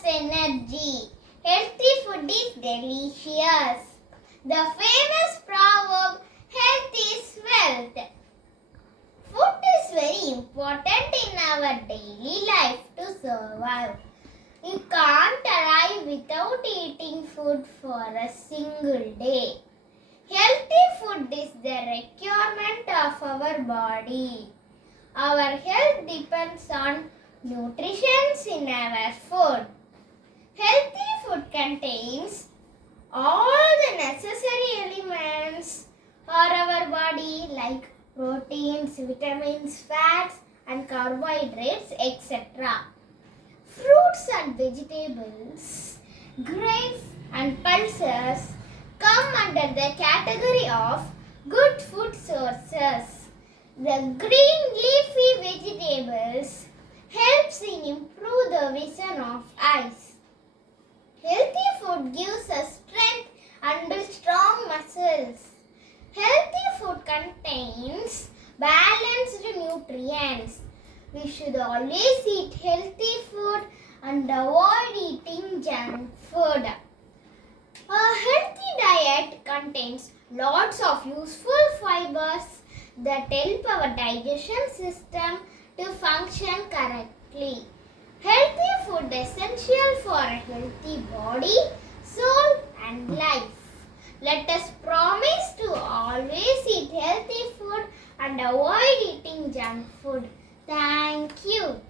us energy. Healthy food is delicious. The famous proverb, health is wealth. Food is very important in our daily life to survive. You can't alive without eating food for a single day. Healthy food is the requirement of our body. Our health depends on nutrition in our food. Healthy food contains all the necessary elements for our body like proteins, vitamins, fats and carbohydrates, etc. Fruits and vegetables, grains and pulses come under the category of good food sources. The green leafy vegetables helps in improve the vision of eyes. Healthy food gives us strength and builds strong muscles. Healthy food contains balanced nutrients. We should always eat healthy food and avoid eating junk food. A healthy diet contains lots of useful fibers that help our digestion system to function correctly. Healthy food is essential for a healthy body, soul and life. Let us promise to always eat healthy food and avoid eating junk food. Thank you.